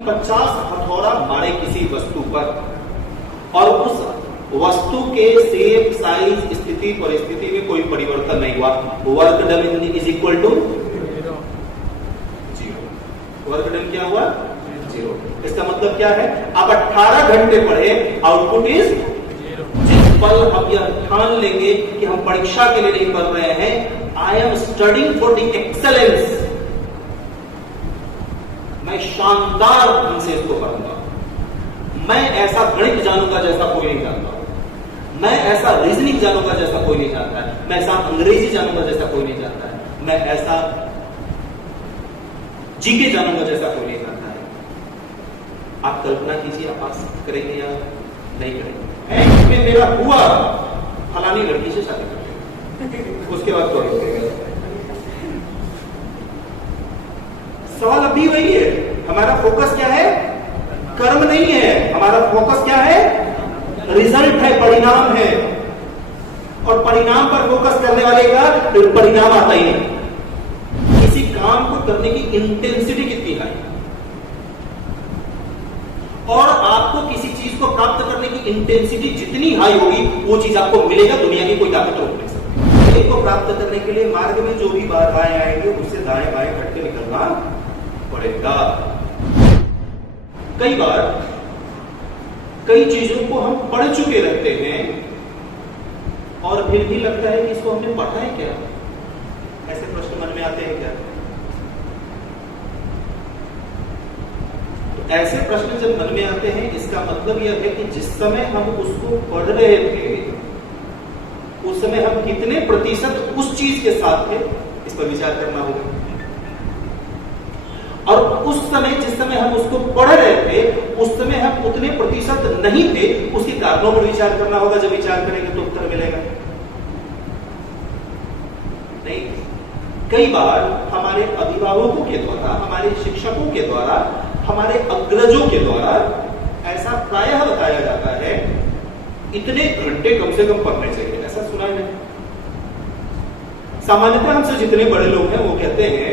50 हथौड़ा मारे किसी वस्तु पर और उस वस्तु के शेप, साइज, स्थिति, परिस्थिति में कोई परिवर्तन नहीं हुआ, work done is equal to 0। Work done क्या हुआ? 0। इसका मतलब क्या है? आप 18 घंटे पढ़े, आउटपुट इज 0। जिस पल हम यह ठान लेंगे कि हम परीक्षा के लिए नहीं पढ़ रहे हैं, I am studying for the excellence, मैं शानदार ढंग से इसको पढ़ूंगा, मैं ऐसा गणित जानूंगा जैसा कोई नहीं जानता, मैं ऐसा रीजनिंग जानूंगा जैसा कोई नहीं जानता है, मैं ऐसा अंग्रेजी जानूंगा जैसा कोई नहीं जानता है, मैं ऐसा जीके जानूंगा जैसा कोई नहीं जानता है। आप कल्पना कीजिए, आप पास करेंगे या नहीं करेंगे? मैं मेरा हुआ फलानी लड़की से शादी करेंगे, उसके बाद करेंगे। सवाल अभी वही है, हमारा फोकस क्या है? कर्म नहीं है, हमारा फोकस क्या है? रिजल्ट है, परिणाम है। और परिणाम पर फोकस करने वाले का परिणाम आता ही नहीं। किसी काम को करने की इंटेंसिटी कितनी है और आपको किसी चीज को प्राप्त करने की इंटेंसिटी जितनी हाई होगी, वो चीज आपको मिलेगा, दुनिया की कोई ताकत रोक नहीं सकती। एक को प्राप्त करने के लिए मार्ग में जो भी बाधाएं आएंगे, उससे दाएं बाएं हट के निकलना पड़ेगा। कई बार कई चीजों को हम पढ़ चुके रहते हैं और फिर भी लगता है कि इसको हमने पढ़ा है क्या? ऐसे प्रश्न मन में आते हैं क्या? तो ऐसे प्रश्न जब मन में आते हैं, इसका मतलब यह है कि जिस समय हम उसको पढ़ रहे थे, उस समय हम कितने प्रतिशत उस चीज के साथ थे, इस पर विचार करना होगा। और उस समय, जिस समय हम उसको पढ़ रहे थे, उस समय हम उतने प्रतिशत नहीं थे, उसके कारणों पर विचार करना होगा। जब विचार करेंगे तो उत्तर मिलेगा। नहीं, कई बार हमारे अभिभावकों के द्वारा, हमारे शिक्षकों के द्वारा, हमारे अग्रजों के द्वारा ऐसा प्रायः बताया जाता है, इतने घंटे कम से कम पढ़ने चाहिए। ऐसा सुना है? सामान्यतः हमसे जितने बड़े लोग हैं वो कहते हैं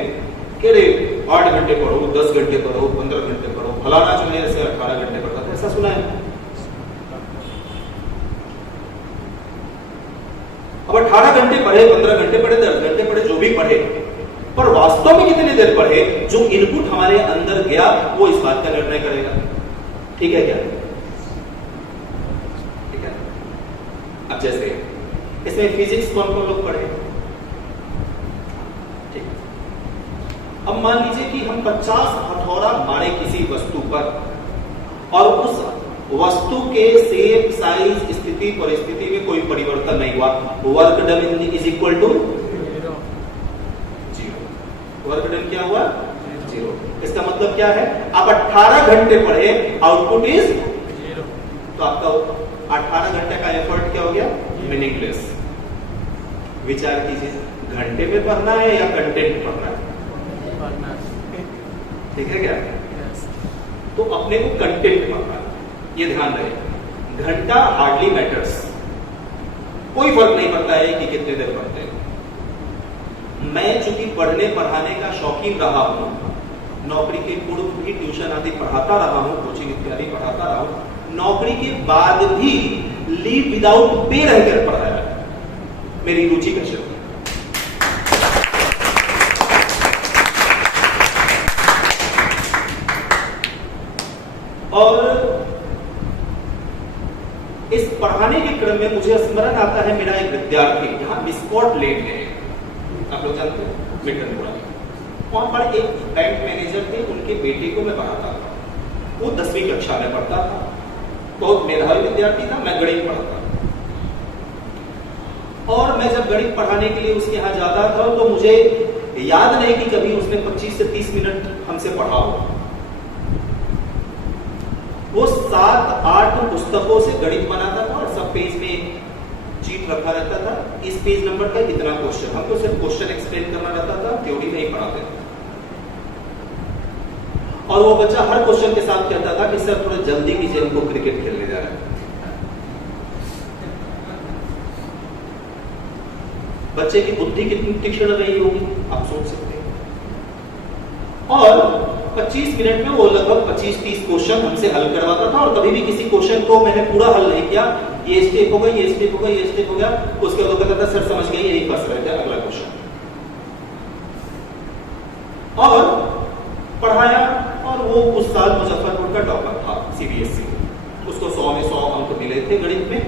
कि रे 8 घंटे पढ़ो, 10 घंटे पढ़ो, 15 घंटे पढ़ो, फलाना जो है ऐसे 18 घंटे पढ़ता था। ऐसा सुना है? अब 18 घंटे पढ़े, 15 घंटे पढ़े, 10 घंटे पढ़े, जो भी पढ़े, पर वास्तव में कितनी देर पढ़े, जो इनपुट हमारे अंदर गया, वो इस बात का निर्णय करेगा। ठीक है क्या? ठीक है। अब जैसे इसमें फिजिक्स कौन कौन लोग पढ़े? अब मान लीजिए कि हम 50 हथौड़ा मारे किसी वस्तु पर और उस वस्तु के शेप, साइज, स्थिति, परिस्थिति में कोई परिवर्तन नहीं हुआ, work done is equal to 0। Work done क्या हुआ? 0। इसका मतलब क्या है? आप 18 घंटे पढ़े, आउटपुट इज 0। तो आपका 18 घंटे का एफर्ट क्या हो गया? मीनिंगलेस। विचार कीजिए, घंटे में पढ़ना है या कंटेंट पढ़ना है? ठीक है क्या? तो अपने को कंटेंट पढ़ना है, ये ध्यान रहे। घंटा हार्डली मैटर्स, कोई फर्क नहीं पड़ता है कि कितने देर पढ़ते हैं। मैं चूंकि पढ़ने पढ़ाने का शौकीन रहा हूं, नौकरी के पूर्व भी ट्यूशन आदि पढ़ाता रहा हूं, कोचिंग इत्यादि पढ़ाता रहा हूं, नौकरी के बाद भी लीव विदाउट पे रहकर पढ़ाया, मेरी रुचि का क्षेत्र। और इस पढ़ाने के क्रम में मुझे स्मरण आता है, मेरा एक विद्यार्थी यहाँ बिस्कॉट लेन है, आप लोग जानते हैं, मिल्टनपुरा, वहां पर एक बैंक मैनेजर थे, उनके बेटे को मैं पढ़ाता था। वो 10वीं कक्षा में पढ़ता था, बहुत मेधावी विद्यार्थी था। मैं गणित पढ़ाता और मैं जब गणित पढ़ाने के लिए उसके यहाँ जाता था तो मुझे याद नहीं कि कभी उसने 25 से 30 मिनट हमसे पढ़ा हो। वो 7-8 पुस्तकों से गणित बनाता था और सब पेज में एक चीट रखा रहता था, इस पेज नंबर का इतना क्वेश्चन। हमको सिर्फ क्वेश्चन एक्सप्लेन करना रहता था, थ्योरी नहीं पढ़ाते थे। और वो बच्चा हर क्वेश्चन के साथ कहता था कि सर थोड़ा जल्दी कीजिए, हमको क्रिकेट खेलने जा रहा है। बच्चे की बुद्धि कितनी तीक्ष्ण रही होगी, आप सोच सकते हैं। और 25 मिनट में वो लगभग 25-30 क्वेश्चन हमसे हल करवाता था, और कभी भी किसी क्वेश्चन को मैंने पूरा हल नहीं किया, ये स्टेप हो गया, ये स्टेप हो गया, ये स्टेप हो गया, उसके बाद कहता था सर समझ गए, यही फंस रहे थे, अगला क्वेश्चन। और पढ़ाया, और वो उस साल मुजफ्फरपुर का टॉपर था सीबीएसई, उसको 100 में 100 अंक मिले थे गणित में।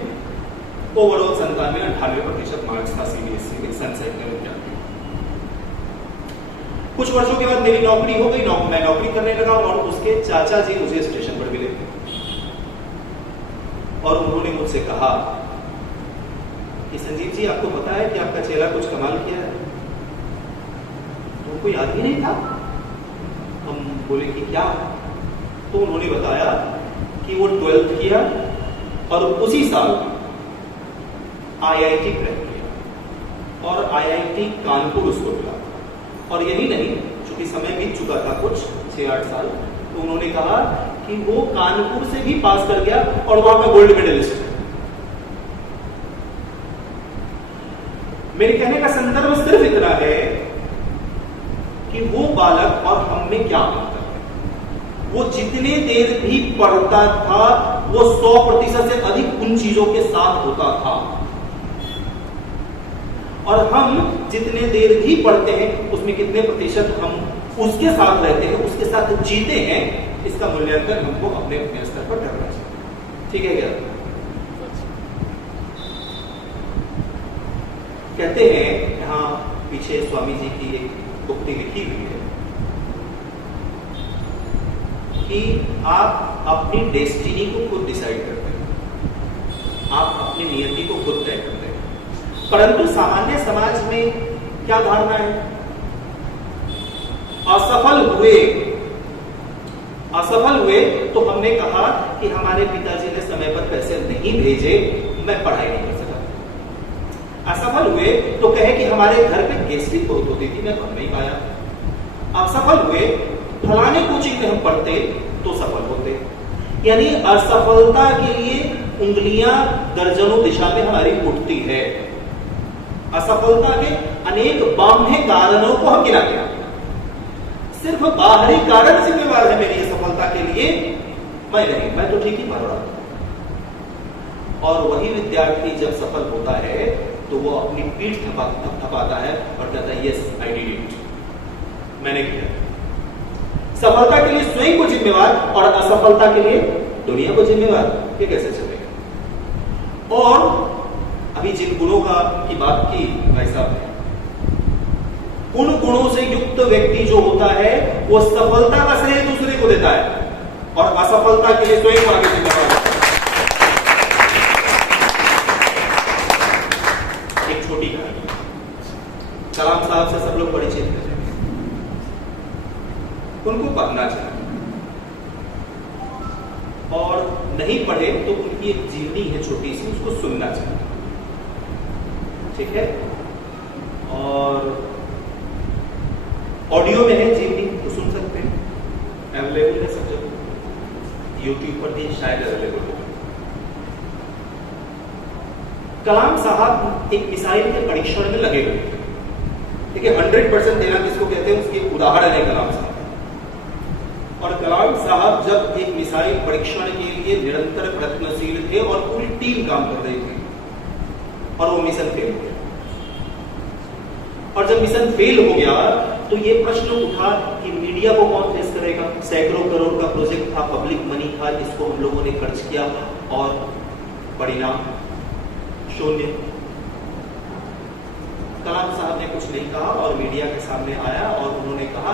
ओवरऑल 97-98% मार्क्स था सीबीएसई में, सनसेट में विद्यार्थी। कुछ वर्षों के बाद मेरी नौकरी हो गई, मैं नौकरी करने लगा, और उसके चाचा जी मुझे स्टेशन पर मिले और उन्होंने मुझसे कहा कि संजीव जी, आपको पता है कि आपका चेला कुछ कमाल किया है? तुमको याद ही नहीं था? हम बोले कि क्या? तो उन्होंने बताया कि वो 12th किया और उसी साल आईआईटी क्रैक किया, और आईआईटी कानपुर उसको मिला। और यही नहीं, चूंकि समय बीत चुका था कुछ 6-8 साल, तो उन्होंने कहा कि वो कानपुर से भी पास कर गया और वहां पे गोल्ड मेडलिस्ट है। मेरे कहने का संदर्भ सिर्फ इतना है कि वो बालक और हम में क्या अंतर है। वो जितने देर भी पढ़ता था, वो 100% से अधिक उन चीजों के साथ होता था, और हम जितने देर भी पढ़ते हैं उसमें कितने प्रतिशत हम उसके साथ रहते हैं, उसके साथ जीते हैं, इसका मूल्यांकन हमको अपने अपने स्तर पर करना चाहिए। ठीक है क्या? कहते हैं, यहां पीछे स्वामी जी की एक उक्ति लिखी हुई है कि आप अपनी डेस्टिनी को खुद डिसाइड करते हैं, आप अपनी नियति को खुद तय करते हैं। परंतु सामान्य समाज में क्या धारणा है? असफल हुए तो हमने कहा कि हमारे पिताजी ने समय पर पैसे नहीं भेजे, मैं पढ़ाई नहीं कर सका। असफल हुए तो कहे कि हमारे घर पे गेस्टिंग बहुत होती थी, मैं पढ़ नहीं पाया। असफल हुए, फलाने कोचिंग में हम पढ़ते तो सफल होते। यानी असफलता के लिए उंगलियां दर्जनों दिशा में हमारी उठती है। असफलता के अनेक बाह्य कारणों को हम गिनाते हैं, सिर्फ बाहरी कारण जिम्मेवार है मेरी असफलता के लिए, मैं नहीं, मैं तो ठीक ही पढ़ रहा हूं। और वही विद्यार्थी जब सफल होता है तो वो अपनी पीठ थपथपाता है और कहता है यस आई डिड इट, मैंने किया। सफलता के लिए स्वयं को जिम्मेवार और असफलता के लिए दुनिया को जिम्मेवार, ये कैसे चलेगा? और अभी जिन गुणों की बात की भाई साहब ने, उन गुणों से युक्त व्यक्ति जो होता है वो सफलता का श्रेय दूसरे को देता है और असफलता के लिए स्वयं को आगे जिम्मेदार है। एक छोटी कहानी, कलाम साहब से सब लोग परिचित हैं, उनको पढ़ना चाहिए, और नहीं पढ़े तो उनकी एक जीवनी है छोटी सी, उसको सुनना चाहिए। ठीक है? और ऑडियो में है जीवनी, तो सुन सकते हैं, अवेलेबल है सब जगह, यूट्यूब पर भी शायद अवेलेबल हो। कलाम साहब एक मिसाइल के परीक्षण में लगे हुए थे। देखिए 100% देना किसको कहते हैं, उसके उदाहरण है कलाम साहब। और कलाम साहब जब एक मिसाइल परीक्षण के लिए निरंतर प्रयत्नशील थे और पूरी टीम काम कर रही थी, और वो मिशन फेल हो गया। और जब मिशन फेल हो गया तो ये प्रश्न उठा कि मीडिया को कौन फेस करेगा? सैकड़ों करोड़ का प्रोजेक्ट था, पब्लिक मनी था, इसको हम लोगों ने खर्च किया और परिणाम शून्य। कलाम साहब ने कुछ नहीं कहा और मीडिया के सामने आया और उन्होंने कहा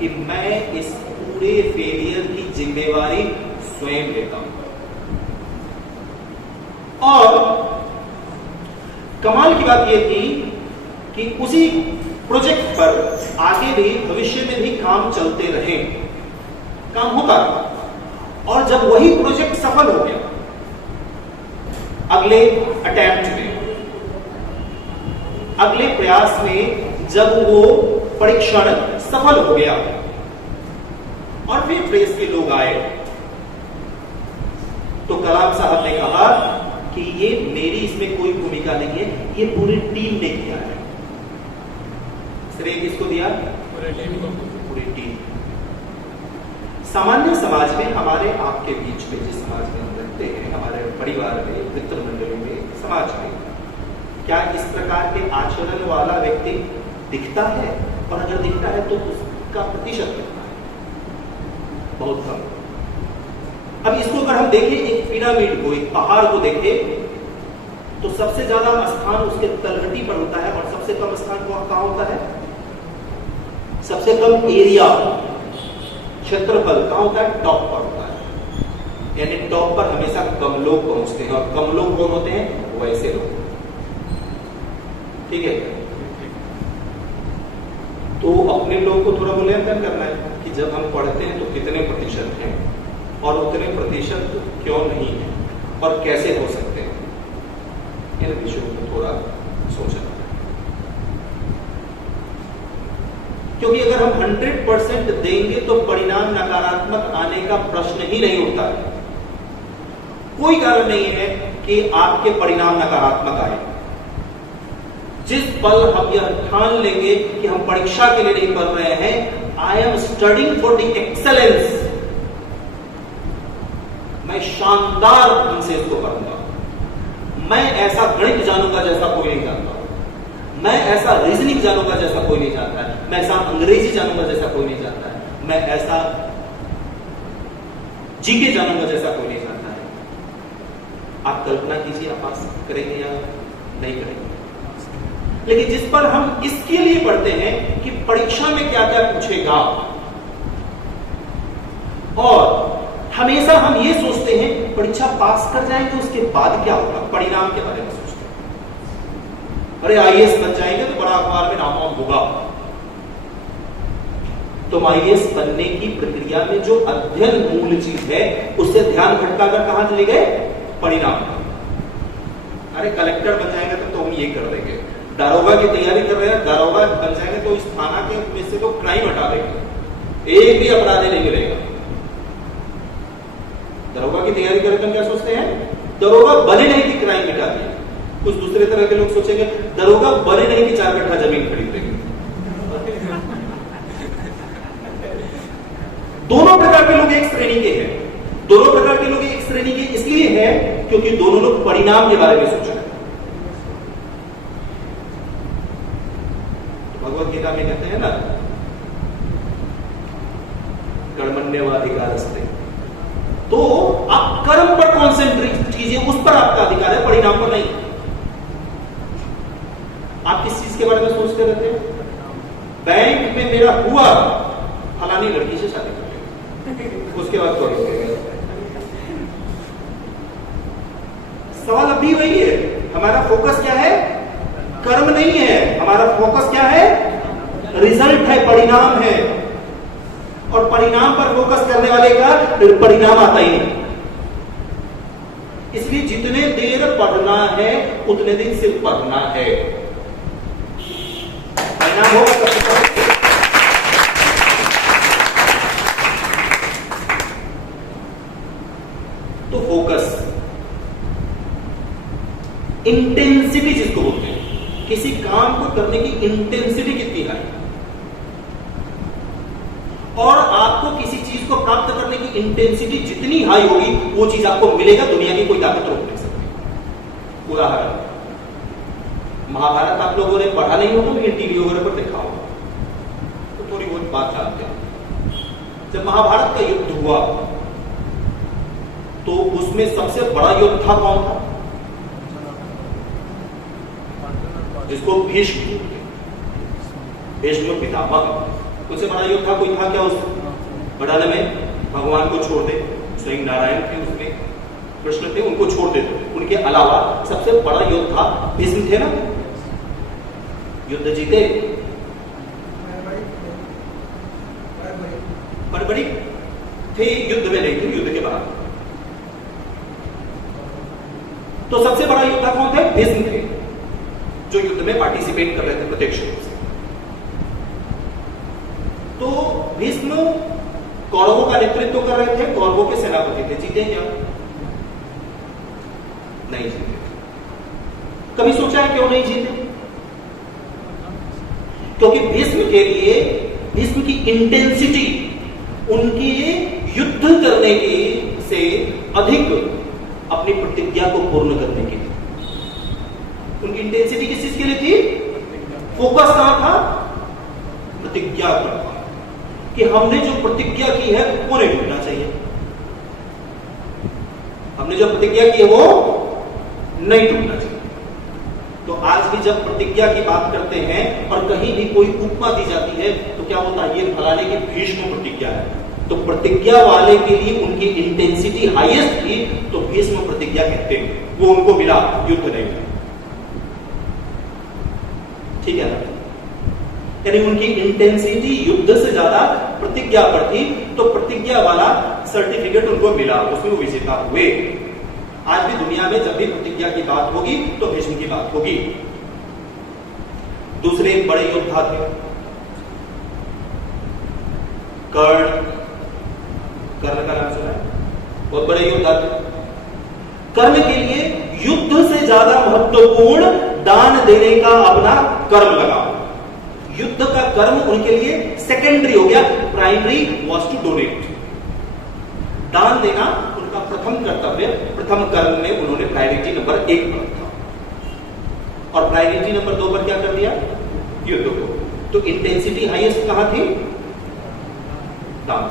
कि मैं इस पूरे फेलियर की जिम्मेवारी स्वयं लेता हूं। और कमाल की बात यह थी कि उसी प्रोजेक्ट पर आगे भी भविष्य में भी काम चलते रहे, काम होता रहा। और जब वही प्रोजेक्ट सफल हो गया, अगले अटेम्प्ट में, अगले प्रयास में जब वो परीक्षण सफल हो गया और फिर प्रेस के लोग आए, तो कलाम साहब ने कहा कि ये मेरी इसमें कोई भूमिका नहीं है, ये पूरी टीम ने किया है। श्रेय किसको दिया? पूरी टीम। सामान्य समाज में, हमारे आपके बीच में, जिस समाज में हम रहते हैं, हमारे परिवार में, मित्र मंडली में, समाज में, क्या इस प्रकार के आचरण वाला व्यक्ति दिखता है? और अगर दिखता है तो उसका प्रतिशत कितना है? बहुत कम। अब इसको अगर हम देखें, एक पिरामिड को, एक पहाड़ को देखें, तो सबसे ज्यादा स्थान उसके तलहटी पर होता है और सबसे कम स्थान कहां होता है? सबसे कम एरिया, क्षेत्रफल कहां होता है? टॉप पर होता है। यानी टॉप पर हमेशा कम लोग पहुंचते हैं, और कम लोग कौन होते हैं? वैसे लोग। ठीक है? तो अपने लोग को थोड़ा मूल्यांकन करना है कि जब हम पढ़ते हैं तो कितने प्रतिशत हैं और उतने प्रतिशत क्यों नहीं है और कैसे हो सकते हैं, इन विषयों को थोड़ा सोचना। क्योंकि अगर हम 100% देंगे तो परिणाम नकारात्मक आने का प्रश्न ही नहीं उठता। कोई कारण नहीं है कि आपके परिणाम नकारात्मक आए। जिस पल हम यह ठान लेंगे कि हम परीक्षा के लिए नहीं पढ़ रहे हैं, I am studying for the excellence, मैं शानदार ढंग से इसको पढ़ूंगा, मैं ऐसा गणित जानूंगा जैसा कोई नहीं जानता, मैं ऐसा रीजनिंग जानूंगा जैसा कोई नहीं जानता है, मैं ऐसा अंग्रेजी जानूंगा जैसा कोई नहीं जानता है, मैं ऐसा जीके जानूंगा जैसा कोई नहीं जानता है। आप कल्पना कीजिए, आप पास करेंगे या नहीं करेंगे? लेकिन जिस पर हम इसके लिए पढ़ते हैं कि परीक्षा में क्या क्या पूछेगा, और हमेशा हम ये सोचते हैं परीक्षा पास कर जाएंगे उसके बाद क्या होगा, परिणाम के बारे में सोचते हैं। अरे आईएएस बन जाएंगे तो बड़ा अखबार में नाम होगा। तो आईएएस बनने की प्रक्रिया में जो अध्ययन मूल चीज है, उससे ध्यान भटकाकर कहां चले गए? परिणाम। अरे कलेक्टर बन जाएंगे तो हम ये कर देंगे, दारोगा की तैयारी कर रहे हैं, दारोगा बन जाएंगे तो इस थाना के में से तो क्राइम हटा देंगे, एक भी अपराधी नहीं मिलेगा। दारोगा की तैयारी करके हम क्या सोचते हैं? दारोगा बने नहीं कि क्राइम मिटा दिए। कुछ दूसरे तरह के लोग सोचेंगे दारोगा बने नहीं कि 4 कट्ठा जमीन खरीद देंगे। दोनों प्रकार के लोग एक श्रेणी के हैं। दोनों प्रकार के लोग एक श्रेणी के इसलिए हैं क्योंकि दोनों लोग परिणाम के बारे में सोच रहे हैं। भगवत गीता में कहते हैं ना, कर्मण्येवाधिकारस्ते, तो आप कर्म पर कॉन्सेंट्रेट कीजिए, उस पर आपका अधिकार है, परिणाम पर नहीं। आप किस चीज के बारे में सोचते रहते हैं? बैंक में मेरा हुआ, फलानी लड़की से शादी कर लेंगे, उसके बाद करेंगे। सवाल अभी वही है, हमारा फोकस क्या है? कर्म नहीं है, हमारा फोकस क्या है? रिजल्ट है, परिणाम है। और परिणाम पर फोकस करने वाले का परिणाम आता ही नहीं। इसलिए जितने देर पढ़ना है उतने दिन सिर्फ पढ़ना है, परिणाम होगा तब। तो फोकस, इंटेंसिटी जिसको बोलते हैं, किसी काम को करने की इंटेंसिटी कितनी है, और आपको किसी चीज को प्राप्त करने की इंटेंसिटी जितनी हाई होगी वो चीज आपको मिलेगा, दुनिया की कोई ताकत रोक नहीं सकती। उदाहरण, महाभारत आप लोगों ने पढ़ा नहीं होगा, लेकिन टीवी वगैरह पर देखा होगा, तो थोड़ी बहुत बात जानते हैं। जब महाभारत का युद्ध हुआ तो उसमें सबसे बड़ा योद्धा कौन था? जिसको भीष्म बोलते, भीष्म पितामह। उससे बड़ा योद्धा कोई था क्या? उस बढ़ाने में भगवान को छोड़ दे, स्वयं नारायण थे उसमें, कृष्ण थे, उनको छोड़ देते थे। उनके अलावा सबसे बड़ा योद्धा भीष्म थे ना, युद्ध जीते, बड़ी थे, युद्ध में नहीं थे, युद्ध के बाद। तो सबसे बड़ा योद्धा कौन थे? भीष्म थे, जो युद्ध में पार्टिसिपेट कर रहे थे प्रत्यक्ष रूप से। तो भीष्म कौरवों का नेतृत्व कर रहे थे, कौरवों के सेनापति थे। जीते क्या? नहीं जीते। कभी सोचा है क्यों नहीं जीते? क्योंकि भीष्म के लिए, भीष्म की इंटेंसिटी, उनके युद्ध करने की से अधिक अपनी प्रतिज्ञा को पूर्ण करने के लिए। उनकी इंटेंसिटी किस चीज के लिए थी? फोकस कहां था? प्रतिज्ञा पर था कि हमने जो प्रतिज्ञा की है वो नहीं टूटना चाहिए। हमने जो प्रतिज्ञा की है वो नहीं टूटना चाहिए। तो आज भी जब प्रतिज्ञा की बात करते हैं और कहीं भी कोई उपमा दी जाती है तो क्या होता है? ये फलाने की भीष्म प्रतिज्ञा है, तो प्रतिज्ञा वाले के लिए उनकी इंटेंसिटी हाईएस्ट थी, तो भीष्म प्रतिज्ञा कहते हैं। वो उनको मिला, युद्ध नहीं मिला। ठीक है ना? यानी उनकी इंटेंसिटी युद्ध से ज्यादा प्रतिज्ञा पर थी, तो प्रतिज्ञा वाला सर्टिफिकेट उनको मिला, उसमें वो विजेता हुए। आज भी दुनिया में जब भी प्रतिज्ञा की बात होगी तो भीष्म की बात होगी। दूसरे एक बड़े योद्धा थे कर्ण। कर्ण का नाम सुना है? बहुत बड़े योद्धा थे। कर्ण के लिए युद्ध से ज्यादा महत्वपूर्ण दान देने का अपना कर्म लगा। युद्ध का कर्म उनके लिए सेकेंडरी हो गया, प्राइमरी वॉज टू डोनेट। दान देना उनका प्रथम कर्तव्य, प्रथम कर्म में उन्होंने प्रायोरिटी नंबर 1 पर रखा और प्रायोरिटी नंबर 2 पर क्या कर दिया? युद्ध को। तो इंटेंसिटी हाईएस्ट कहां थी? दान।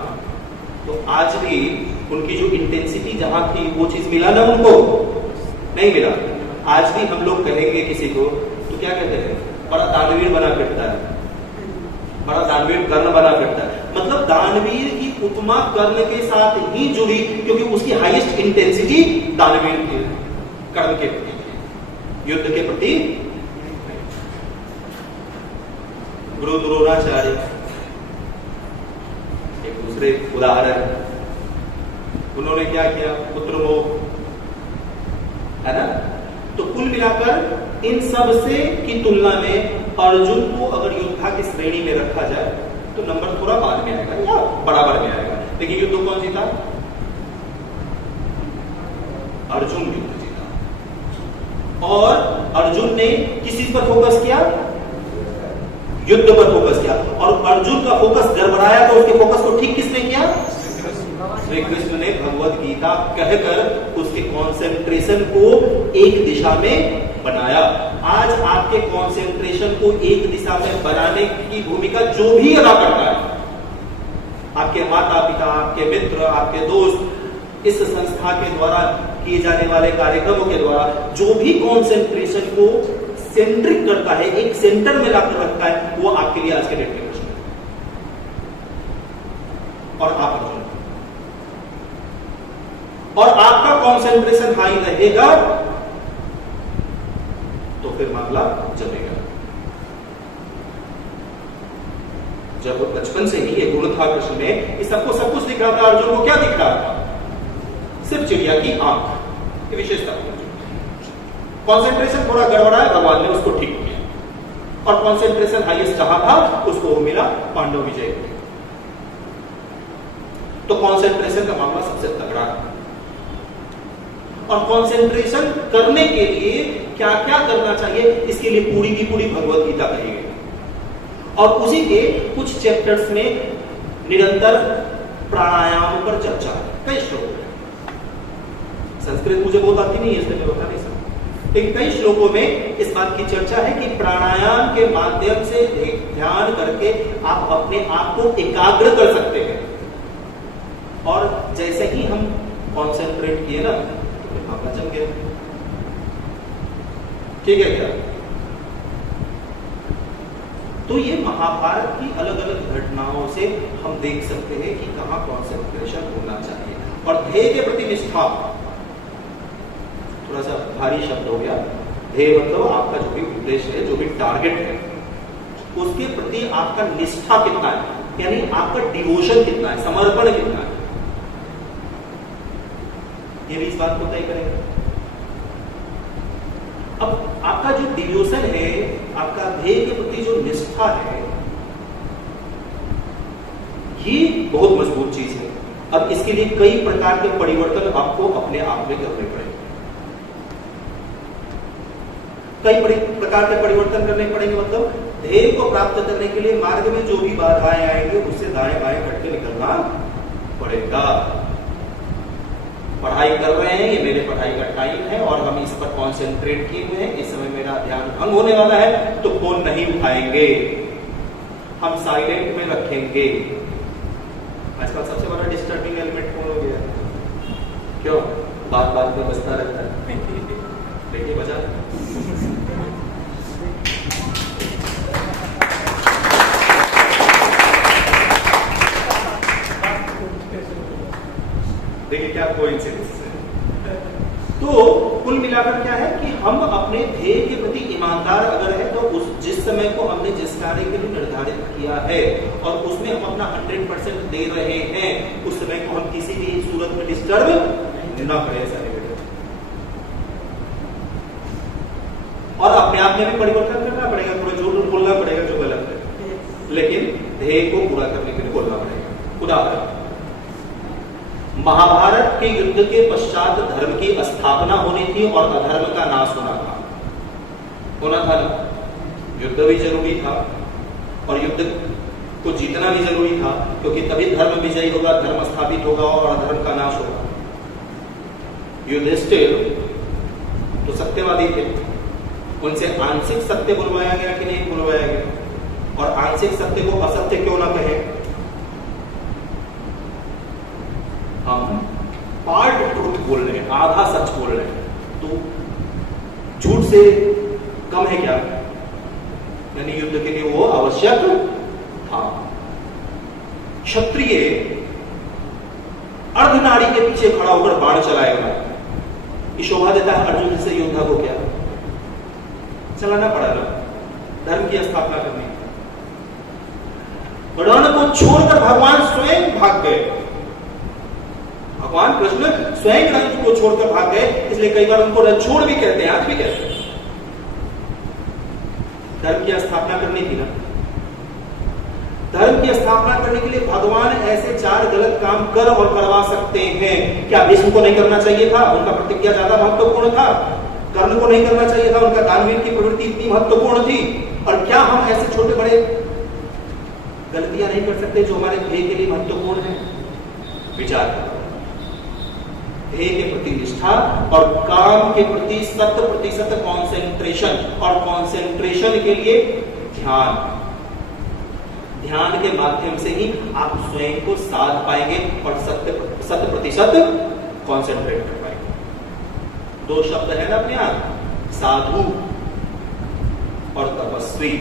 तो आज भी उनकी जो इंटेंसिटी जहां थी वो चीज मिला ना उनको? नहीं मिला। आज भी हम लोग कहेंगे किसी को तो क्या कहते हैं? बड़ा दानवीर बना फिरता है, बड़ा दानवीर कर्ण बना फिरता है। मतलब दानवीर की उपमा कर्ण के साथ ही जुड़ी, क्योंकि उसकी हाईएस्ट इंटेंसिटी दानवीर के कर्ण के प्रति, युद्ध के प्रति। गुरु द्रोणाचार्य एक दूसरे उदाहरण, उन्होंने क्या किया? पुत्र मोह, है ना? तो कुल मिलाकर इन सब से की तुलना में अर्जुन को अगर योद्धा की श्रेणी में रखा जाए तो नंबर थोड़ा बाद में आएगा या बराबर में आएगा। लेकिन युद्ध कौन जीता? अर्जुन युद्ध जीता। और अर्जुन ने किस चीज पर फोकस किया? युद्ध पर फोकस किया। और अर्जुन का फोकस गड़बड़ाया तो उसके फोकस को ठीक किसने किया? श्री कृष्ण ने भगवद गीता कहकर उसके कंसंट्रेशन को एक दिशा में बनाया। आज आपके कंसंट्रेशन को एक दिशा में बनाने की भूमिका जो भी अदा करता है, आपके माता पिता, आपके मित्र, आपके दोस्त, इस संस्था के द्वारा किए जाने वाले कार्यक्रमों के द्वारा जो भी कंसंट्रेशन को सेंट्रिक करता है, एक सेंटर में लाकर रखता है, वो आपके लिए आज के डेट में कृष्ण और आप अर्जुन। और आपका कंसंट्रेशन हाई रहेगा तो फिर मामला जमेगा। जब बचपन से ही ये गुण था कृष्ण में, इस सबको सब कुछ दिख रहा था। अर्जुन को क्या दिख रहा था? सिर्फ चिड़िया की आंख, ये विशेषता। कंसंट्रेशन थोड़ा गड़बड़ा है, भगवान ने उसको ठीक किया और कंसंट्रेशन हाईएस्ट जहां था उसको मिला पांडव विजय। तो कंसंट्रेशन का मामला सबसे तगड़ा है। और कंसंट्रेशन करने के लिए क्या क्या करना चाहिए, इसके लिए पूरी की पूरी भगवद गीता कही गई। और उसी के कुछ चैप्टर्स में निरंतर प्राणायाम पर चर्चा है, कई श्लोक है। संस्कृत मुझे बहुत आती नहीं है इसलिए मैं बता नहीं सकता, लेकिन कई श्लोकों में इस बात की चर्चा है कि प्राणायाम के माध्यम से ध्यान करके आप अपने आप को एकाग्र कर सकते हैं। और जैसे ही हम कॉन्सेंट्रेट किए ना तो मामला जम गया। ठीक है क्या? तो ये महाभारत की अलग अलग घटनाओं से हम देख सकते हैं कि कहां कॉन्सेंट्रेशन होना चाहिए। और ध्येय के प्रति निष्ठा, थोड़ा सा भारी शब्द हो गया। ध्येय मतलब आपका जो भी उद्देश्य है, जो भी टारगेट है, उसके प्रति आपका निष्ठा कितना है, यानी आपका डिवोशन कितना है, समर्पण कितना है, ये भी इस बात को तय करेगा। अब आपका जो डिवोशन है, आपका ध्येय के प्रति जो निष्ठा है, ये बहुत मजबूत चीज है। अब इसके लिए कई प्रकार के परिवर्तन आपको अपने आप में करने पड़ेंगे। कई प्रकार के परिवर्तन करने पड़ेंगे, मतलब ध्येय को प्राप्त करने के लिए मार्ग में जो भी बाधाएं आएंगे उससे दाएं बाएं हट के निकलना पड़ेगा। पढ़ाई कर रहे हैं, ये मेरे पढ़ाई का टाइम है और हम इस पर कॉन्सेंट्रेट किए हुए हैं, इस समय मेरा ध्यान भंग होने वाला है तो फोन नहीं उठाएंगे, हम साइलेंट में रखेंगे। आजकल सबसे बड़ा डिस्टर्बिंग एलिमेंट फोन हो गया, क्यों? बात बात में बजता रहता है, देखिए बजा। देखिए क्या कोइंसिडेंस है। तो कुल मिलाकर क्या है कि हम अपने ध्येय के प्रति ईमानदार अगर है तो उस जिस समय को हमने जिस कार्य के लिए निर्धारित किया है और उसमें हम अपना 100% दे रहे हैं, उस समय को हम किसी भी सूरत में डिस्टर्ब न करें सारे बेटे। और अपने आप में भी परिवर्तन करना पड़ेगा, थोड़ा जोर बोलना पड़ेगा जो गलत है, लेकिन ध्येय को पूरा करने के लिए बोलना पड़ेगा। उदाहरण, महाभारत के युद्ध के पश्चात धर्म की स्थापना होनी थी और अधर्म का नाश होना था ना? युद्ध भी जरूरी था और युद्ध को जीतना भी जरूरी था, क्योंकि तभी धर्म विजयी होगा, धर्म स्थापित होगा और अधर्म का नाश होगा। युधिष्ठिर तो सत्यवादी थे, उनसे आंशिक सत्य बुलवाया गया कि नहीं बुलवाया गया? और आंशिक सत्य को असत्य क्यों ना कहें? हम पार्ट ट्रूथ बोल रहे हैं, आधा सच बोल रहे हैं, तो झूठ से कम है क्या? यानी युद्ध के लिए वो आवश्यक था। क्षत्रिय अर्धनारी के पीछे खड़ा होकर बाण चलाएगा, ये शोभा देता है अर्जुन जैसे योद्धा को? क्या चलाना पड़ा ना धर्म की स्थापना करने? रण को छोड़कर भगवान स्वयं भाग गए, भगवान कृष्ण स्वयं रण को छोड़कर भाग गए, इसलिए कई बार उनको रणछोड़ भी कहते हैं, आज भी कहते हैं। धर्म की स्थापना करनी थी ना। धर्म की स्थापना करने के लिए भगवान ऐसे 4 गलत काम कर और करवा सकते हैं। क्या भीष्म को नहीं करना चाहिए था? उनका प्रतिज्ञा ज्यादा महत्वपूर्ण था। कर्ण को नहीं करना चाहिए था, उनका दानवीर की प्रवृत्ति इतनी महत्वपूर्ण थी। और क्या हम ऐसे छोटे बड़े गलतियां नहीं कर सकते जो हमारे ध्येय के लिए महत्वपूर्ण है? विचार करो। ध्येय के प्रति निष्ठा और काम के प्रति 100% कॉन्सेंट्रेशन, और कॉन्सेंट्रेशन के लिए ध्यान। ध्यान के माध्यम से ही आप स्वयं को साध पाएंगे और 100% कॉन्सेंट्रेट कर पाएंगे। 2 शब्द है ना अपने यहां, साधु और तपस्वी।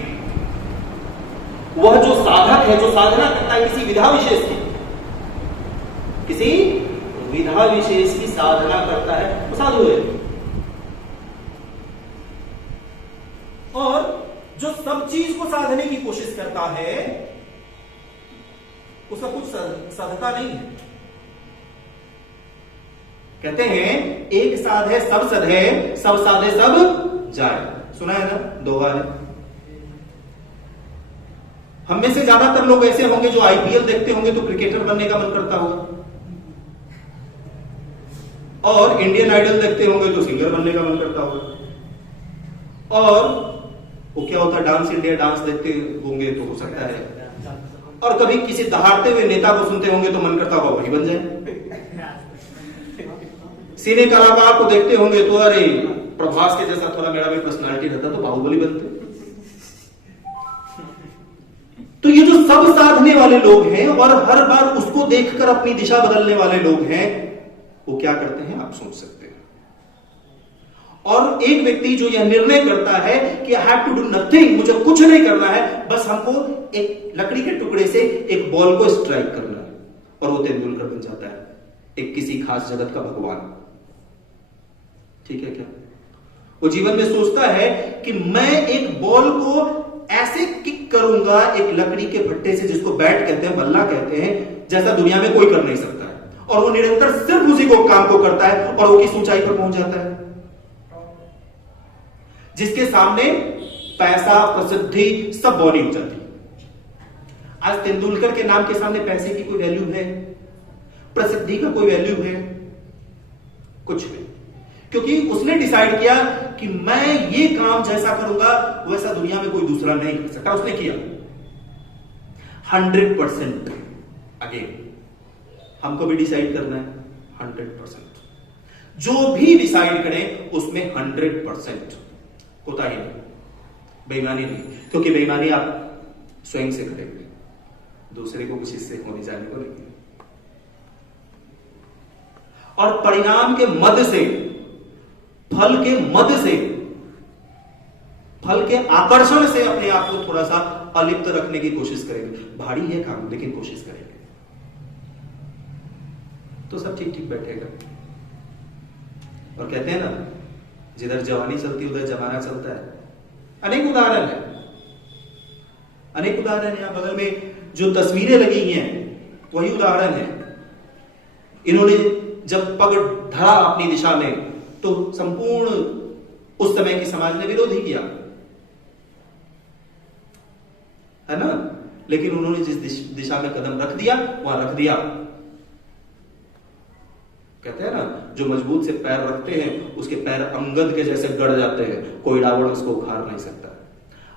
वह जो साधक है, जो साधना करता है किसी विधा विशेष की, किसी विधा विशेष की साधना करता है, वो साधु है। और जो सब चीज को साधने की कोशिश करता है, उसका कुछ साधता नहीं है। कहते हैं एक साधे सब सधे, सब साधे सब जाए। सुना है ना दोहा है। हम में से ज्यादातर लोग ऐसे होंगे जो आईपीएल देखते होंगे तो क्रिकेटर बनने का मन करता होगा, और इंडियन आइडल देखते होंगे तो सिंगर बनने का मन करता होगा, और वो क्या होता है डांस इंडिया डांस देखते होंगे तो हो सकता है, और कभी किसी दहाड़ते हुए नेता को सुनते होंगे तो मन करता होगा वही बन जाए। सिने कलाकार को देखते होंगे तो अरे प्रभास के जैसा थोड़ा मेरा भी पर्सनालिटी रहता तो बाहुबली बनते। तो ये जो सब साधने वाले लोग हैं और हर बार उसको देखकर अपनी दिशा बदलने वाले लोग हैं, वो क्या करते हैं आप सोच सकते हैं। और एक व्यक्ति जो यह निर्णय करता है कि I have to do nothing, मुझे कुछ नहीं करना है, बस हमको एक लकड़ी के टुकड़े से एक बॉल को स्ट्राइक करना है, और वो तेंदुलकर बन जाता है, एक किसी खास जगत का भगवान। ठीक है क्या? वो जीवन में सोचता है कि मैं एक बॉल को ऐसे किक करूंगा एक लकड़ी के भट्टे से, जिसको बैट कहते हैं, बल्ला कहते हैं, जैसा दुनिया में कोई कर नहीं सकता है। और वो निरंतर सिर्फ उसी को काम को करता है और वो किस ऊंचाई पर पहुंच जाता है, जिसके सामने पैसा प्रसिद्धि सब बौनी हो जाती है। आज तेंदुलकर के नाम के सामने पैसे की कोई वैल्यू है? प्रसिद्धि का कोई वैल्यू है? कुछ नहीं, क्योंकि उसने डिसाइड किया कि मैं ये काम जैसा करूंगा वैसा दुनिया में कोई दूसरा नहीं कर सकता। उसने किया 100%। अगेन हमको भी डिसाइड करना है 100%। जो भी डिसाइड करें उसमें 100% होता ही नहीं, बेईमानी नहीं, क्योंकि बेईमानी आप स्वयं से करेंगे, दूसरे को कुछ इससे होने जाने को नहीं। और परिणाम के मद से, फल के मद से, फल के आकर्षण से अपने आप को थोड़ा सा अलिप्त रखने की कोशिश करेंगे। भारी है काम लेकिन कोशिश करेंगे तो सब ठीक ठीक बैठेगा। और कहते हैं ना, जिधर जवानी चलती उधर जमाना चलता है। अनेक उदाहरण है, अनेक उदाहरण यहां बगल में जो तस्वीरें लगी हैं वही उदाहरण है। इन्होंने जब पग धरा अपनी दिशा में तो संपूर्ण उस समय की समाज ने विरोध ही किया, है ना, लेकिन उन्होंने जिस दिशा में कदम रख दिया वहां रख दिया। कहते हैं ना, जो मजबूत से पैर रखते हैं उसके पैर अंगद के जैसे गड़ जाते हैं, कोई रावण उसको उखाड़ नहीं सकता।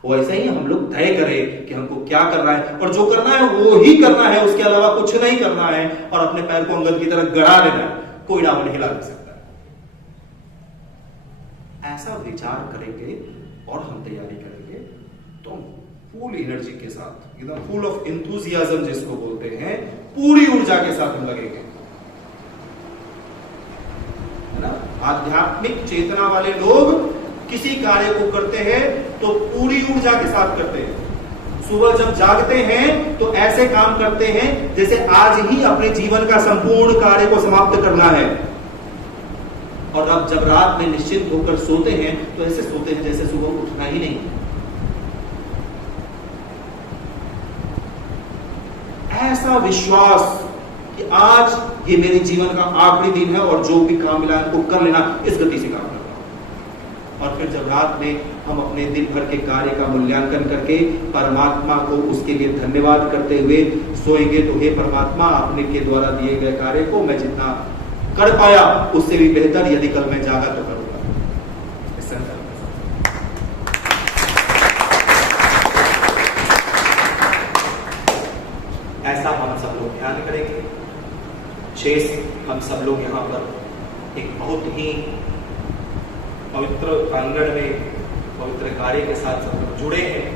वैसे ही हम लोग तय करें कि हमको क्या करना है और जो करना है वो ही करना है, उसके अलावा कुछ नहीं करना है, और अपने पैर को अंगद की तरह गड़ा लेना है, कोई रावण हिला नहीं सकता। ऐसा विचार करेंगे और हम तैयारी करेंगे तो फुल एनर्जी के साथ, एकदम फुल ऑफ एंथुसियाज्म जिसको बोलते हैं, पूरी ऊर्जा के साथ हम लगेंगे, है ना। आध्यात्मिक चेतना वाले लोग किसी कार्य को करते हैं तो पूरी ऊर्जा के साथ करते हैं। सुबह जब जागते हैं तो ऐसे काम करते हैं जैसे आज ही अपने जीवन का संपूर्ण कार्य को समाप्त करना है, और अब जब रात में निश्चिंत होकर सोते हैं तो ऐसे सोते हैं जैसे सुबह उठना ही नहीं। ऐसा विश्वास कि आज ये मेरे जीवन का आखिरी दिन है और जो भी काम मिला इनको कर लेना, इस गति से काम करना। और फिर जब रात में हम अपने दिन भर के कार्य का मूल्यांकन करके परमात्मा को उसके लिए धन्यवाद करते हुए सोएंगे तो हे परमात्मा, आपने के द्वारा दिए गए कार्य को मैं जितना कर पाया उससे भी बेहतर यदि कल मैं जागा तो करूंगा। ऐसा हम सब लोग ध्यान करेंगे। शेष हम सब लोग यहाँ पर एक बहुत ही पवित्र प्रांगण में पवित्र कार्य के साथ सब लोग जुड़े हैं,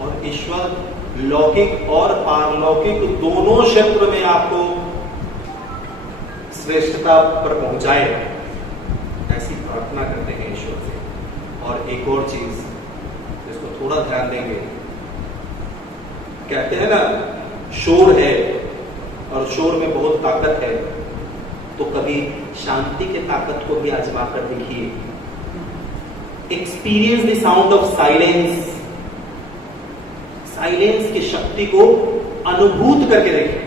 और ईश्वर लौकिक और पारलौकिक दोनों क्षेत्र में आपको श्रेष्ठता पर पहुंचाए, ऐसी प्रार्थना करते हैं ईश्वर से। और एक और चीज जिसको थोड़ा ध्यान देंगे, कहते हैं ना शोर है और शोर में बहुत ताकत है, तो कभी शांति के ताकत को भी आजमा कर देखिए। Experience the sound of silence, silence की शक्ति को अनुभूत करके देखें,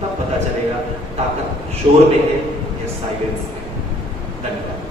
तब पता चलेगा ताकत शोर में है या साइलेंस में। धन्यवाद।